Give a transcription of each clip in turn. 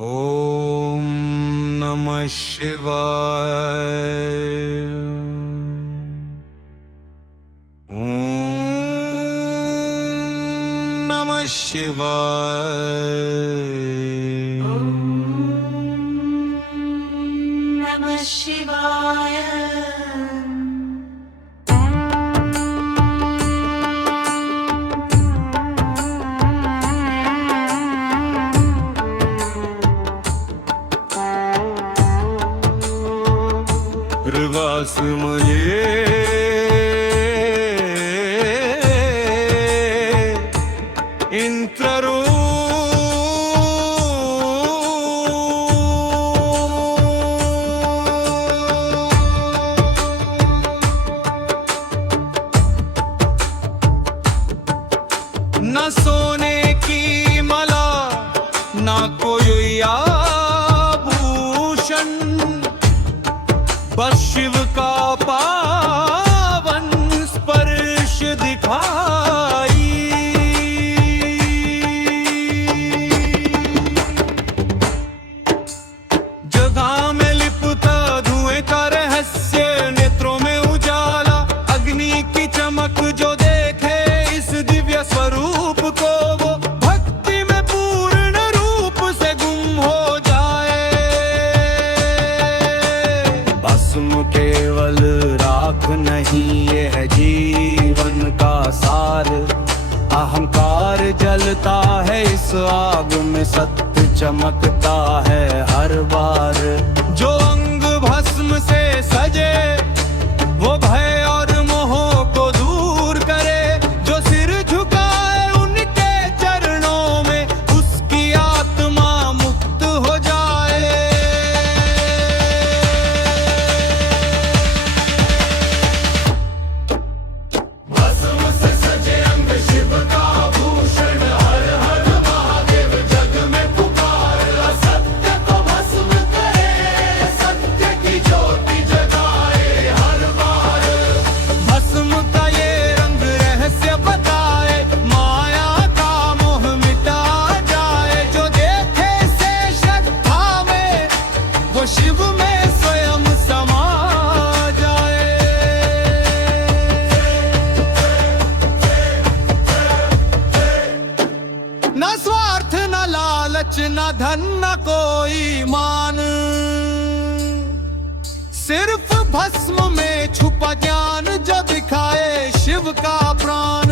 ओम नमः शिवाय। ओम नमः शिवाय। नमः शिवाय। प्रवासमये इंद्रो न सोने की मला ना कोई आभूषण, बस शिव का पावन स्पर्श दिखाई। जगह में लिपटा धुएं का रहस्य, नेत्रों में उजाला अग्नि की चमक, जो देखे इस दिव्य स्वरूप को वो भक्ति में पूर्ण रूप से गुम हो जाए। भस्म केवल राख नहीं, ये है जीवन का सार। अहंकार जलता है इस आग में, सत्य चमकता है हर बार। जो अंग भस्म से सजे वो भय और मोह को दूर करे, जो सिर झुकाए उनके चरणों में उसकी आत्मा मुक्त हो जाए। भस्म से सजे अंग शिव का भूषण, हर हर महादेव जग में पुकार। असत्य को भस्म करे, सत्य की ज्योति जगाए हर बार। भस्म का ये रंग रहस्य बताए, माया का मोह मिटा जाए। जो देखे से श्रद्धा में वो शिव में स्वयं समा जाए। न स्वार्थ न लालच न धन न कोई मान, सिर्फ भस्म में छुपा ज्ञान जो दिखाए शिव का प्राण।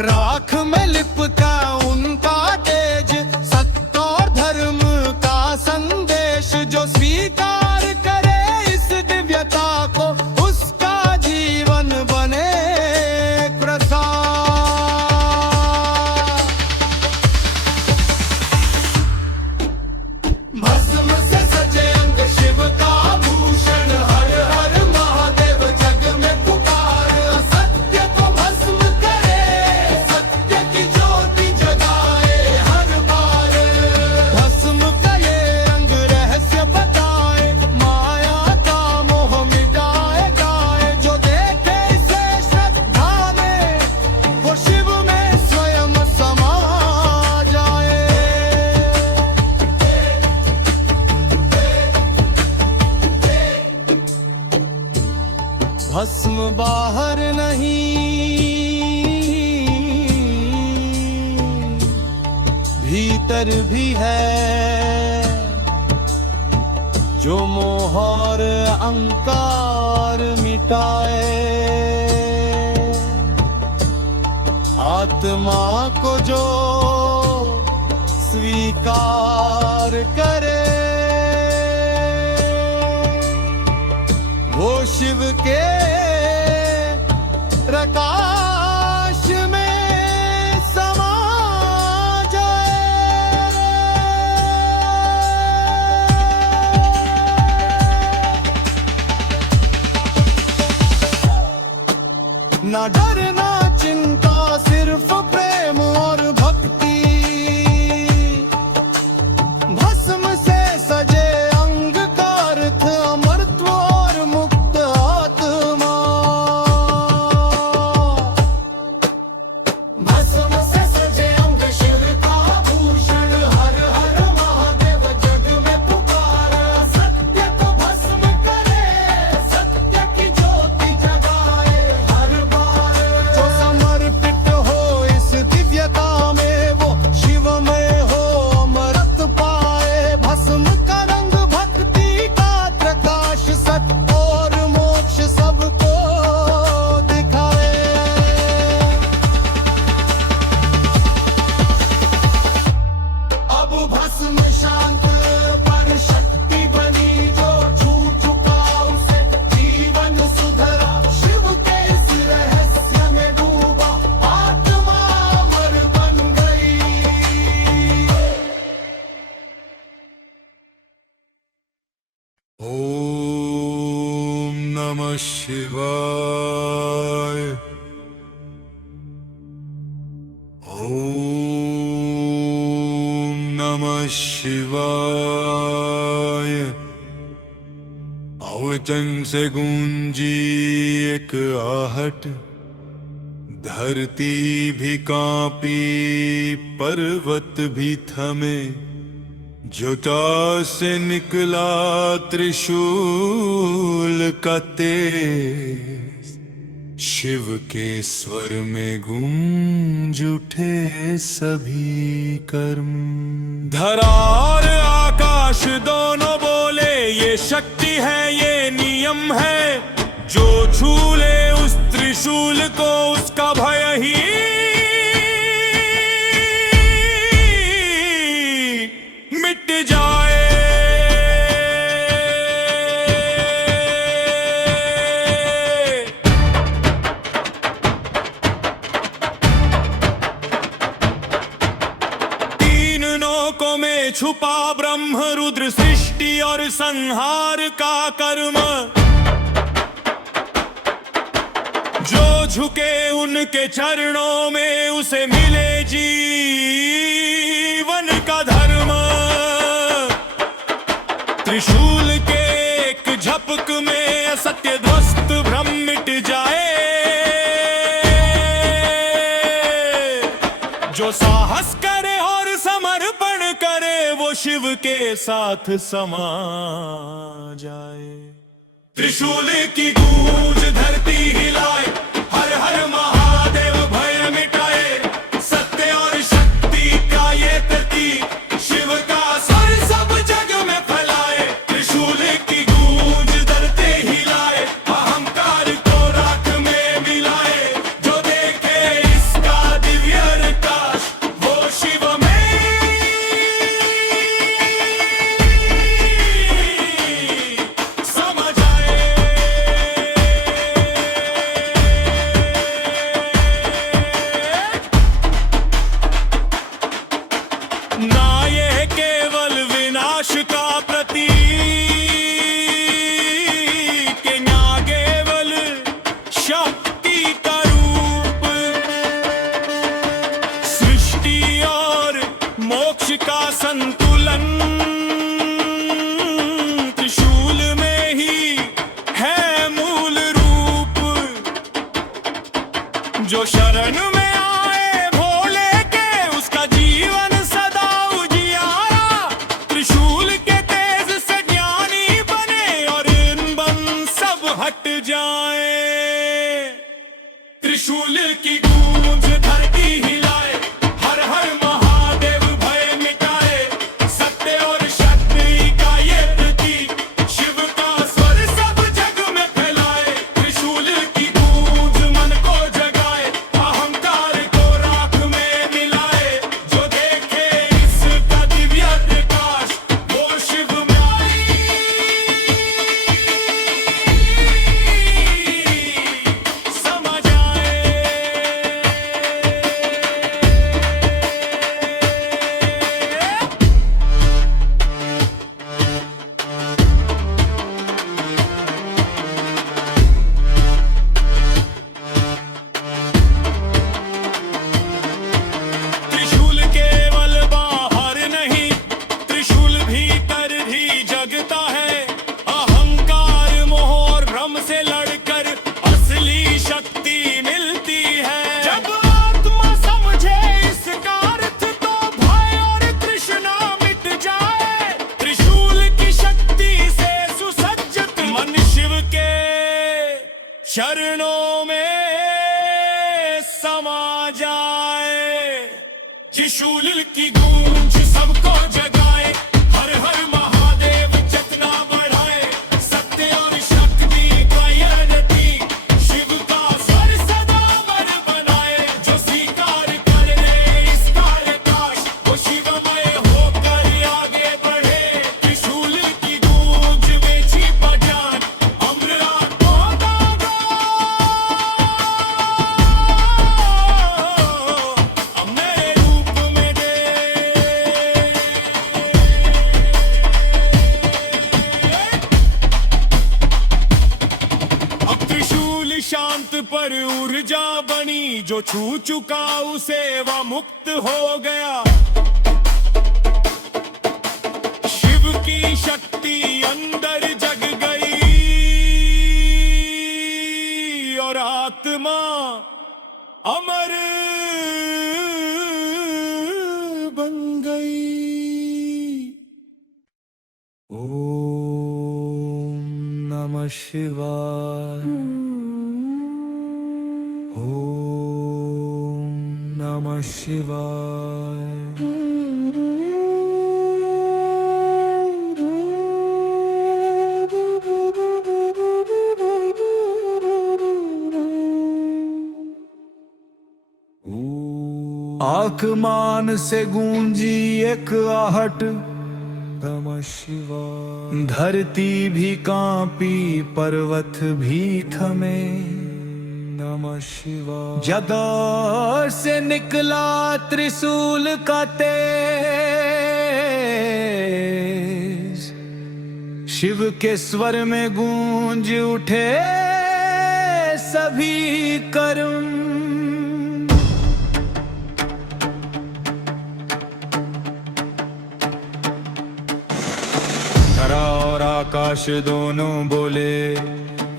राख में लिपटा उनका तेज, सत्य और धर्म का संदेश। जो स्वीकार करे इस दिव्यता को, उसका जीवन बने प्रसाद। भस्म से सजे अंग शिव का भूषण, हर हर महादेव जग में पुकार। सत्य को भस्म करे, सत्य की ज्योति जगाए हर बार। भस्म का ये रंग रहस्य बताए, माया का मोह मिटाए गाए। जो देखे इसे श्रद्धा में वो शिव में स्वयं समा जाए। भस्म बाहर नहीं, भीतर भी है। जो मोह और अहंकार मिटाए, आत्मा को जो स्वीकार करे, वो शिव के प्रकाश में समा जाए। ना डर ना चिंता, सिर्फ प्रेम और भक्ति। भस्म से सजे अंग का अर्थ अमरत्व और मुक्त आत्मा। भस्म शांत पर शक्ति बनी जो छू चुका उसे जीवन सुधरा शिव के इस रहस्य में डूबा आत्मा अमर बन गई। ओम नमः शिवाय। ओम नमः शिवाय। अवचन से गूंजी एक आहट, धरती भी कांपी पर्वत भी थमे। जुटा से निकला त्रिशूल का तेज, शिव के स्वर में गूंज उठे सभी कर्म। धरा और आकाश दोनों बोले ये शक्ति है ये नियम है, जो छू ले उस त्रिशूल को उसका भय ही मिट जाए। तीन नोकों में छुपा ब्रह्म रुद्र सृष्टि और संहार का कर्म, जो झुके उनके चरणों में उसे मिले जीवन का धर्म। त्रिशूल के एक झपक में असत्य ध्वस्त भ्रम मिट जाए। जो साहस करे और समर्पण करे वो शिव के साथ समा जाए। त्रिशूल की गूंज धरती हिलाए, हर हर महादेव भय मिटाए। सत्य और शक्ति का ये प्रतीक, शिव का स्वर सब जग में फैलाए। त्रिशूल की गूंज धरती हिलाए, अहंकार को राख में मिलाए। जो देखे इसका दिव्य प्रकाश वो शिव में समा जाए। ना ये केवल विनाश का प्रतीक, ना केवल शक्ति का रूप, सृष्टि और मोक्ष का संतुलन त्रिशूल में ही है मूल रूप। जो शरण में आए भोले के उसका जीवन सदा उजियारा। त्रिशूल के तेज से ज्ञानी बने और इन बन सब हट जाए। त्रिशूल की गूंज धरती हिलाए, हर हर महादेव भय मिटाए। सत्य और शक्ति का ये प्रतीक, शिव का स्वर सब जग में फैलाए। त्रिशूल की गूंज मन को जगाए, अहंकार को राख में मिलाए। जो देखे इसका दिव्य प्रकाश वो शिव में समा जाए। त्रिशूल केवल बाहर नहीं, त्रिशूल भीतर भी जगता है। अहंकार मोह और भ्रम से लड़कर असली शक्ति मिलती है। जब आत्मा समझे इसका अर्थ तो भय और तृष्णा मिट जाए। त्रिशूल की शक्ति से सुसज्जित मन शिव के चरणों में समा जाए। त्रिशूल की गूंज सबको जगाए, हर हर महादेव चेतना बढ़ाए। सत्य और शक्ति का ये प्रतीक, शिव का स्वर सदा अमर बनाए। जो स्वीकार कर ले इस प्रकाश वो शिवमय होकर पर ऊर्जा बनी, जो छू चुका उसे वह मुक्त हो गया। शिव की शक्ति अंदर जग गई और आत्मा अमर बन गई। ओम नमः शिवाय। ओम नमः शिवाय। आसमान से गूंजी एक आहट, नमः शिवाय। धरती भी कांपी, पर्वत भी थमे, नमः शिवाय। जदा से निकला त्रिशूल का तेज, शिव के स्वर में गूंज उठे सभी कर्म। धरा और आकाश दोनों बोले,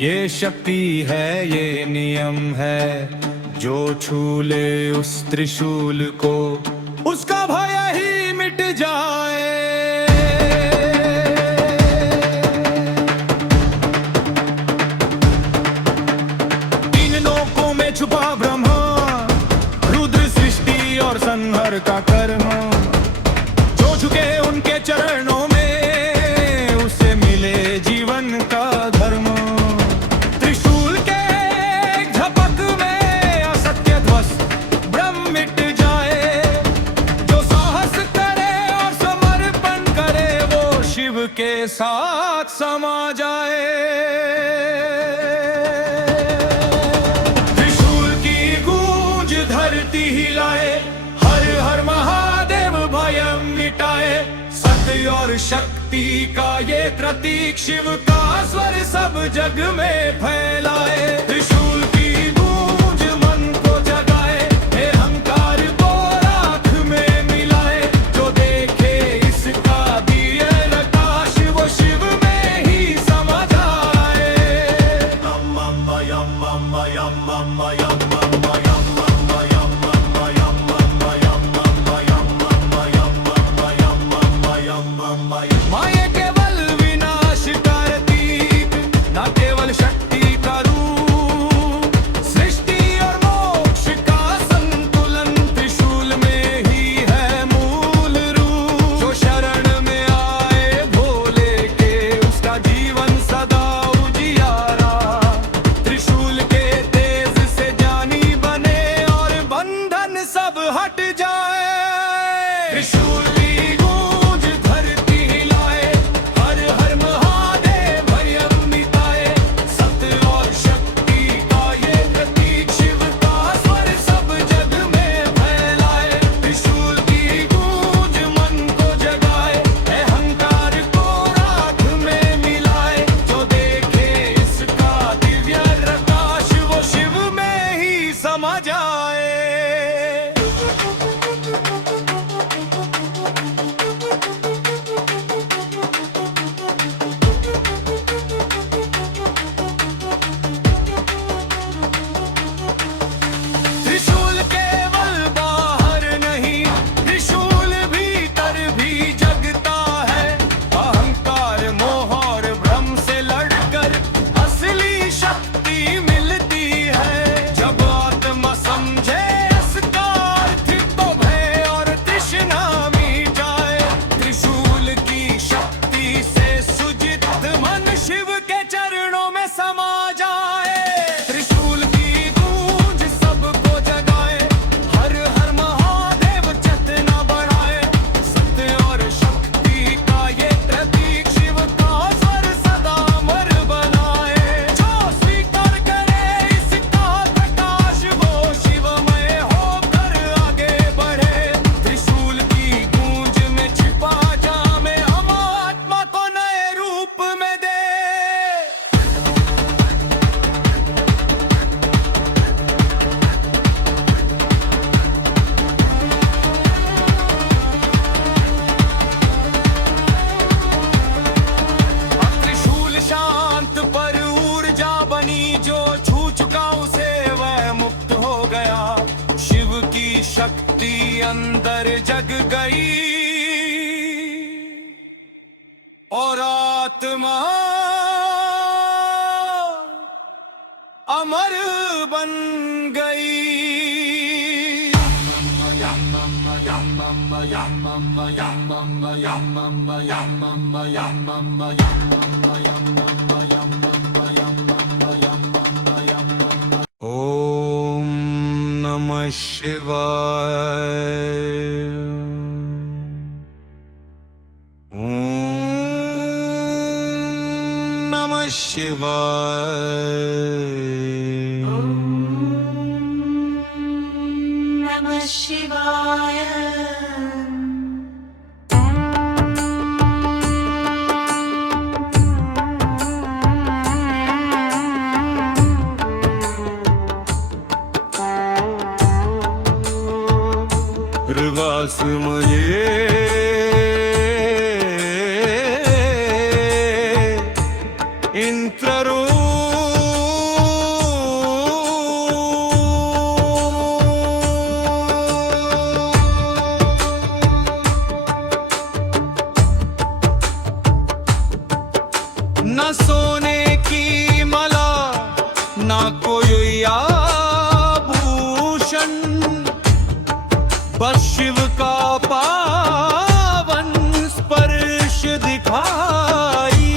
ये शक्ति है, ये नियम है, जो छू ले उस त्रिशूल को उसका भय ही मिट जाए। तीन लोकों में छुपा ब्रह्मा, रुद्र सृष्टि और संहार का कर्म, जो झुके उनके चरणों में उसे मिले जीवन का धर्म। त्रिशूल के एक झपक में असत्य ध्वस्त ब्रह्म मिट जाए, जो साहस करे और समर्पण करे वो शिव के साथ समा जाए। त्रिशूल की गूंज धरती हिलाए, हर हर महादेव भयम मिटाए। सत्य और शक्ति का ये प्रतीक शिव का स्वर सब जग में फैलाए। त्रिशूल की गूंज मन को जगाए, अहंकार को राख में मिलाए। जो देखे इसका दिए प्रकाश वो शिव में ही समा जाए। माया केवल विनाश करती, ना केवल शक्ति का रूप। ज्योति अंदर जग गई और आत्मा अमर बन गई। ओम नमः शिवाय। ओम नमः शिवाय। नमः शिवाय। प्रवासमये इंद्रो न सोने की माला न कोई आभूषण, बस शिव का पावन स्पर्श दिखाई।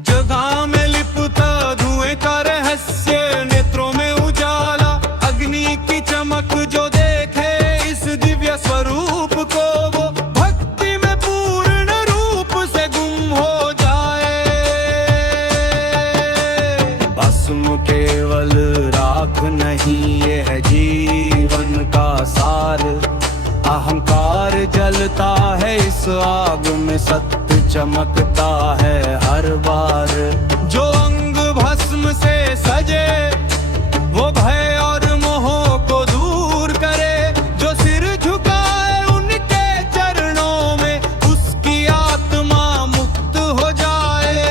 जगह में लिपटा धुएं का रहस्य, नेत्रों में उजाला अग्नि की चमक, जो देखे इस दिव्य स्वरूप को वो भक्ति में पूर्ण रूप से गुम हो जाए। भस्म केवल राख नहीं, ये है जीवन का सार। अहंकार जलता है इस आग में, सत्य चमकता है हर बार। जो अंग भस्म से सजे वो भय और मोह को दूर करे, जो सिर झुकाए उनके चरणों में उसकी आत्मा मुक्त हो जाए।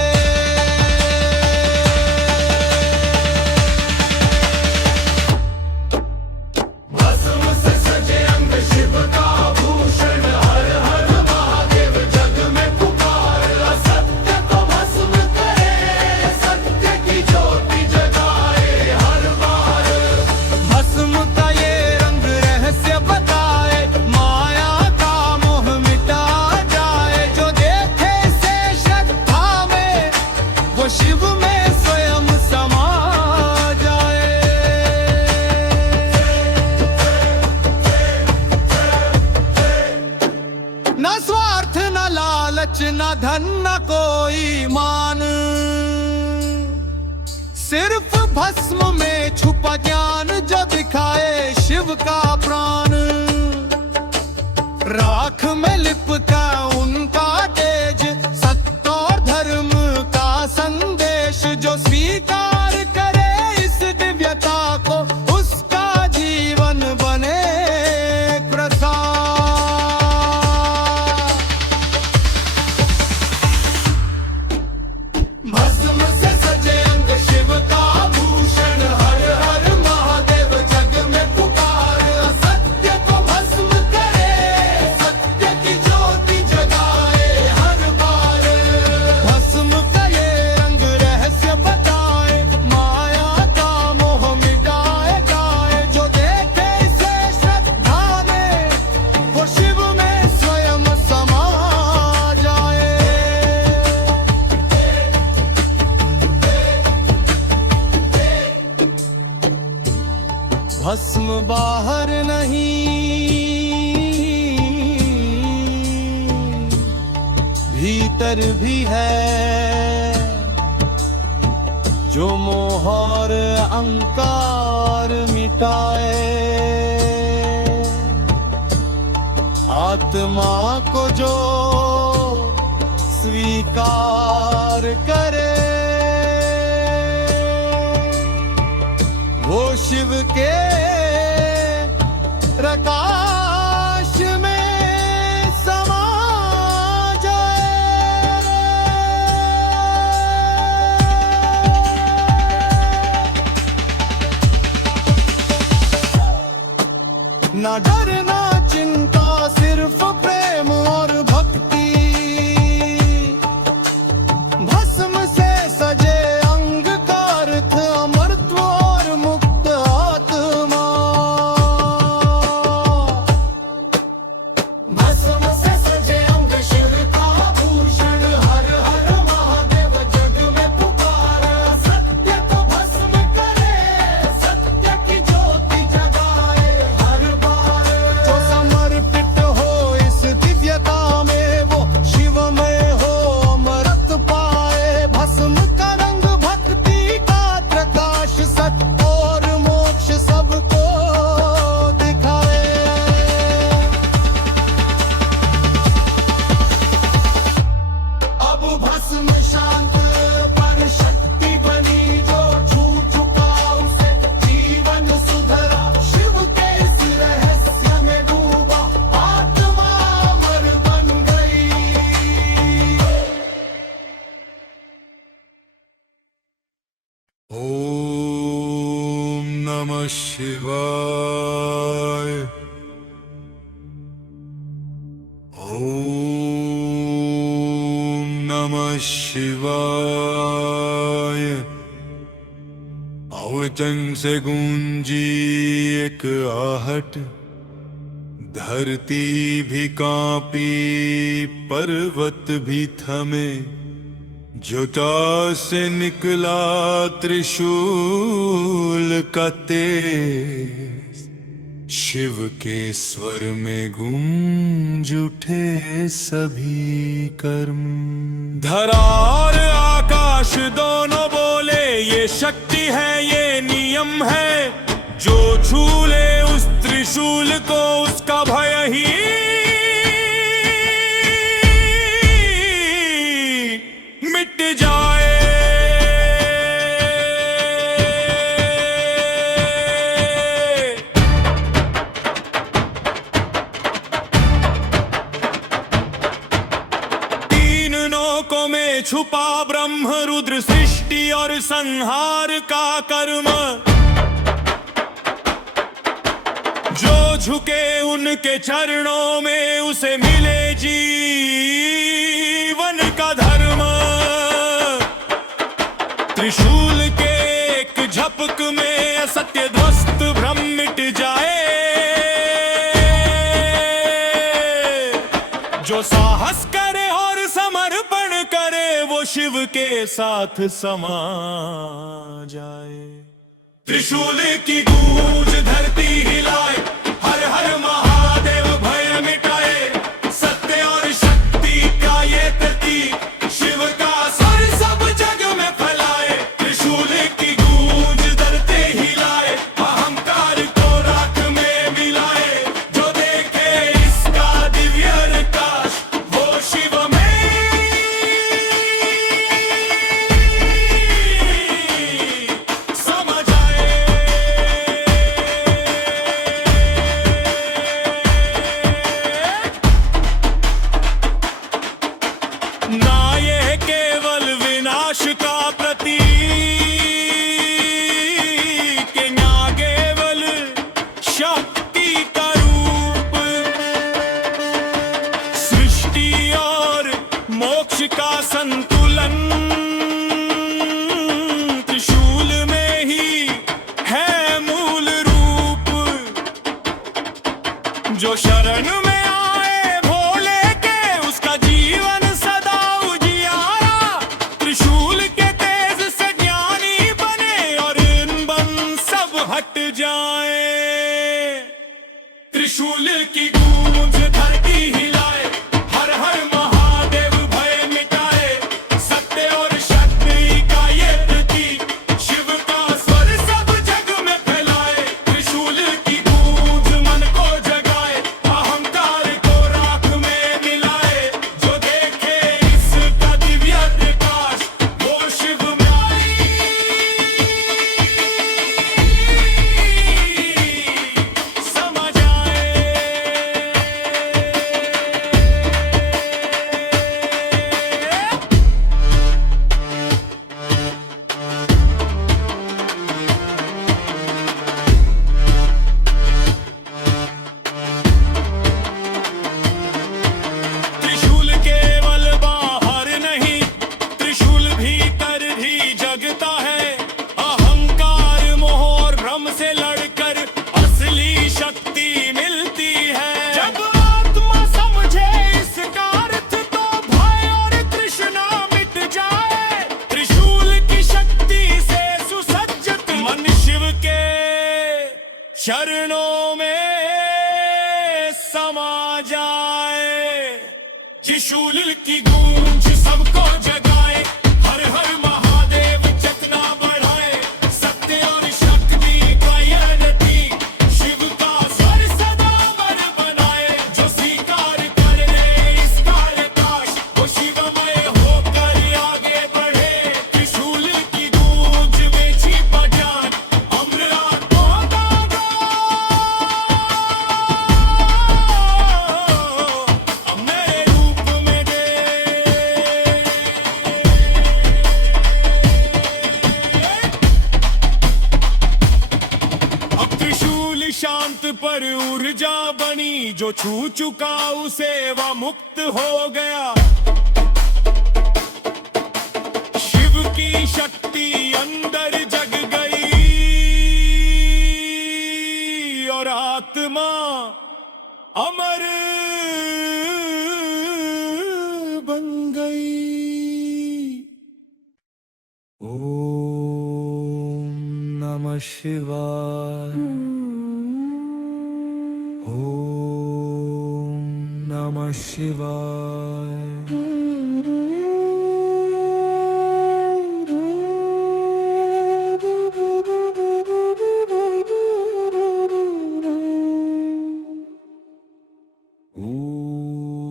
भस्म से सजे अंग शिव का भूषण, हर हर महादेव जग में पुकार। असत्य को भस्म करे, सत्य की ज्योति जगाए हर बार। भस्म का ये रंग रहस्य बताए, माया का मोह मिटा जाए। जो देखे से श्रद्धा में वो शिव में स्वयं समा जाए। न स्वार्थ न लालच न धन न कोई मान, सिर्फ भस्म में छुपा ज्ञान जो दिखाए शिव का प्राण। राख में लिपटा उनका तेज, सत्य और धर्म का संदेश। जो स्वीकार करे इस दिव्यता को उसका जीवन बने प्रसाद। भस्म से सजे अंग शिव का भूषण, हर हर महादेव जग में पुकार। असत्य को भस्म करे, सत्य की ज्योति जगाए हर बार। भस्म का ये रंग रहस्य बताए, माया का मोह मिटाए जाए। जो देखे इसे श्रद्धा में वो शिव में स्वयं समा जाए। भस्म बाहर नहीं, भीतर भी है। जो मोह और अहंकार मिटाए, आत्मा को जो स्वीकार करे वो शिव के प्रकाश में समा जाए। ना डर ना चिंता सिर्फ प्रेम और भक्ति। भस्म से सजे अंग का अर्थ अमरत्व और मुक्त आत्मा। भस्म से सजे अंग शिव का भूषण, हर हर महादेव जग में पुकार। सत्य को भस्म करे, सत्य की ज्योति जगाए हर बार। जो समर्पित हो इस दिव्यता में, वो शिव में हो अमरत पाए। भस्म का रंग भक्ति का प्रकाश, सत्य और मोक्ष सबको दिखाए। अब भस्म शांत पर शक्ति बनी, जो छू चुका उसे जीवन सुधरा। शिव के इस रहस्य में डूबा आत्मा अमर बन गई। ओम नमः शिवाय। ओम नमः शिवाय। अवचन से गूंजी एक आहट, धरती भी कांपी पर्वत भी थमे। जुटा से निकला त्रिशूल का तेज, शिव के स्वर में गूंज उठे सभी कर्म। धरा और आकाश दोनों बोले, ये शक्ति है ये नियम है। जो छू ले उस त्रिशूल को, उसका भय ही मिट जाए। तीन नोकों में छुपा ब्रह्म रुद्र, सृष्टि और संहार का कर्म। जो झुके उनके चरणों में, उसे मिले जीवन का धर्म। त्रिशूल के एक झपक में असत्य ध्वस्त भ्रम मिट जाए। जो साहस करे और समर्पण करे, वो शिव के साथ समा जाए। त्रिशूल की गूंज धरती हिलाए, हर हर महादेव भय मिटाए। सत्य और शक्ति का ये प्रतीक, शिव का स्वर सब जग में फैलाए। त्रिशूल की गूंज धरती हिलाए, अहंकार को राख में मिलाए। जो देखे इसका दिव्य प्रकाश, वो शिव में समझ आए। ना ये केवल विनाश का प्रतीक, ना केवल शक्ति का रूप। सृष्टि और मोक्ष का संतुलन त्रिशूल में ही है मूल रूप। जो शरण में आए भोले के, उसका जीवन सदा उजियारा। त्रिशूल के तेज से ज्ञानी बने, और इन बन सब हट जाए। त्रिशूल की गूंज धरती हिलाए, हर हर महादेव भय मिटाए। सत्य और शक्ति का ये प्रतीक, शिव का स्वर सब जग में फैलाए। त्रिशूल की गूंज मन को जगाए, अहंकार को राख में मिलाए। जो देखे इसका दिव्य प्रकाश, वो शिव में समझ आए। सपनों में समा जाए। त्रिशूल की गूंज सबको जगाए, हर हर महादेव चेतना बढ़ाए। सत्य और शक्ति का यह रतीक, शिव का स्वर सदा अमर बनाए। जो स्वीकार कर ले इस कालकाश, वो शिवमय होकर आगे बढ़े। त्रिशूल की गूंज में छिपा ज्ञान, अम्र आत्मा का मेरे रूप में दे। अब त्रिशूल शांत पर ऊर्जा बनी, जो छू चुका उसे वह मुक्त हो गया। शिव की शक्ति अंदर जग गई और आत्मा अमर बन गई। ओम नमः शिवाय। ओम नमः शिवाय।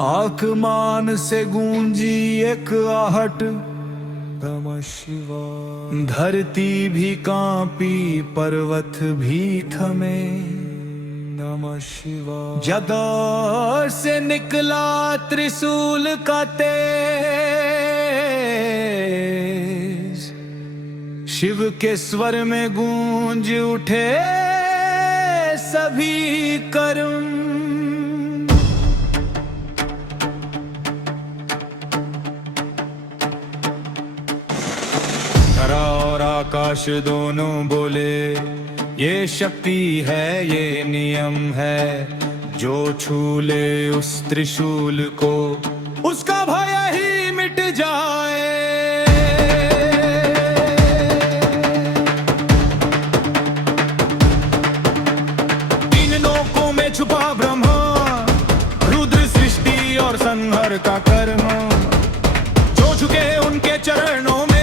आसमान से गूंजी एक आहट, नमः शिवाय। धरती भी कांपी, पर्वत भी थमे, नमः शिवाय। जगह से निकला त्रिशूल का तेज, शिव के स्वर में गूंज उठे सभी कर्म। धरा और आकाश दोनों बोले, ये शक्ति है, ये नियम है। जो छू ले उस त्रिशूल को, उसका भय ही मिट जाए। तीन लोकों में छुपा ब्रह्मा, रुद्र सृष्टि और संहार का कर्म। जो झुके उनके चरणों में,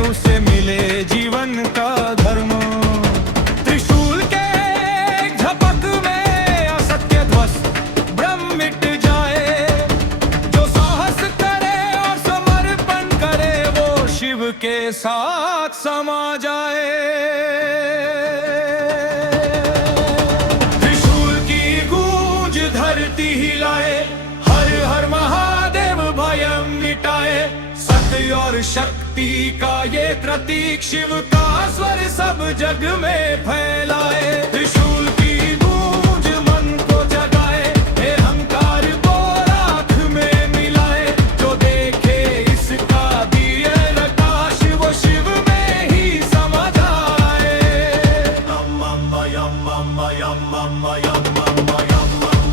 उसे मिले जीवन का धर्म। त्रिशूल के एक झपक में असत्य ध्वस्त ब्रह्म मिट जाए। जो साहस करे और समर्पण करे, वो शिव के साथ समा जाए। त्रिशूल की गूंज धरती हिलाए, हर हर महादेव भयम मिटाए। सत्य और शक्ति का ये प्रतीक, शिव का स्वर सब जग में फैलाए। त्रिशूल की गूंज मन को जगाए, हे अहंकार को राख में मिलाए। जो देखे इसका दिए प्रकाश, वो शिव में ही समा जाए। यम यम यम यम यम यम यम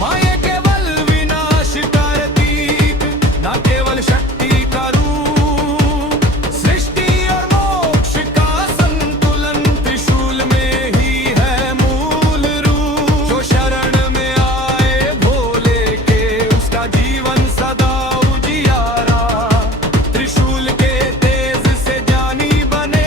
माया केवल विनाश करती, ना केवल शक्ति का रूप। सृष्टि और मोक्ष का संतुलन त्रिशूल में ही है मूल रूप। जो शरण में आए भोले के, उसका जीवन सदा उजियारा। त्रिशूल के तेज से जानी बने,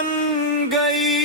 बन गई